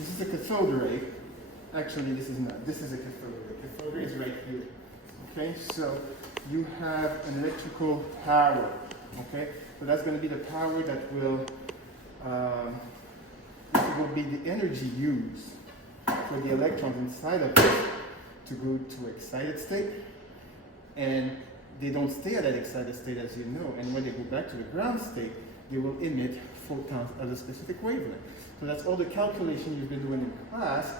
This is a cathode ray. Actually, this is not. This is a cathode ray. Cathode ray is right here. Okay, so you have an electrical power. Okay, so that's going to be the power that will be the energy used for the electrons inside of it to go to excited state, and they don't stay at that excited state, as you know, and when they go back to the ground state, they will emit photons at a specific wavelength. So that's all the calculation you've been doing in class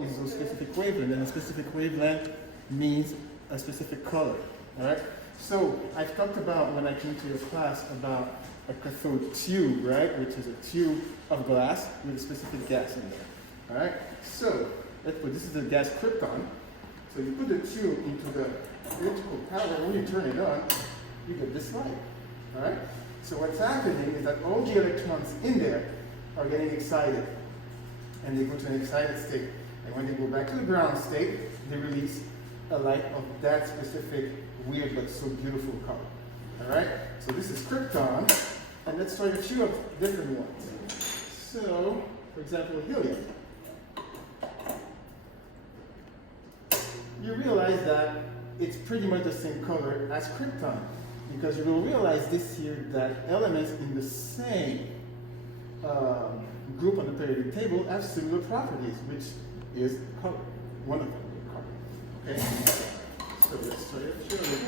is those specific wavelengths, and a specific wavelength means a specific color, all right? So I've talked about, when I came to your class, about a cathode tube, right, which is a tube of glass with a specific gas in there, all right? So let's put, this is the gas krypton. So you put the tube into the electrical power, when you turn it on, you get this light, all right? So what's happening is that all the electrons in there are getting excited, and they go to an excited state. And when they go back to the ground state, they release a light of that specific weird but so beautiful color, all right? So this is krypton, and let's try a few of different ones. So, for example, helium. You realize that it's pretty much the same color as krypton, because you will realize this year that elements in the same group on the periodic table have similar properties, which is color. One of them is color. Okay? So let's try a few other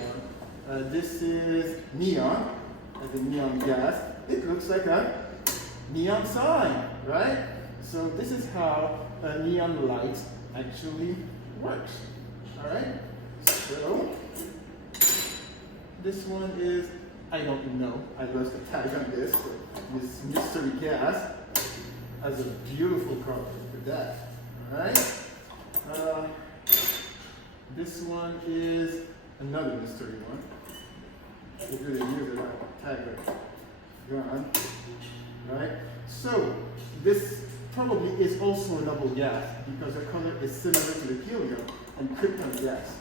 one. This is neon, as a neon gas. It looks like a neon sign, right? So this is how a neon light actually works. All right? So this one is, I don't know, I lost the tag on this, but this mystery gas has a beautiful color. Look at that. All right? This one is another mystery one. We're going to use it tag gone. Right? So this probably is also a noble gas because the color is similar to the helium and krypton gas.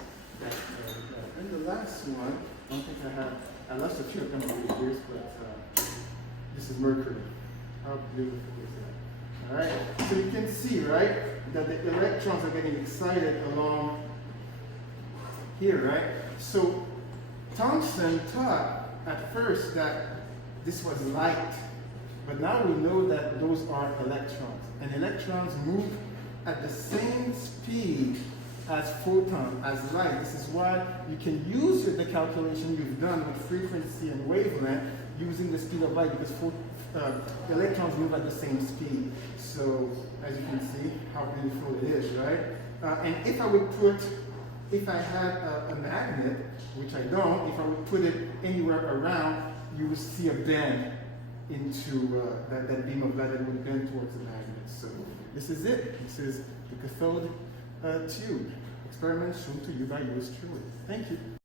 And the last one, I don't think I lost a few of them over the years, but this is mercury. How beautiful is that? All right? So you can see, right, that the electrons are getting excited along here, right? So Thomson thought at first that this was light, but now we know that those are electrons. And electrons move at the same speed as photons, as light. This is why you can use the calculation you've done with frequency and wavelength using the speed of light, because electrons move at the same speed. So as you can see how beautiful it is, right? And if I would put, if I had a magnet, which I don't, if I would put it anywhere around, you would see a bend into that beam of light that would bend towards the magnet. So this is it. This is the cathode tube. Experiment shown to you by yours truly. Thank you.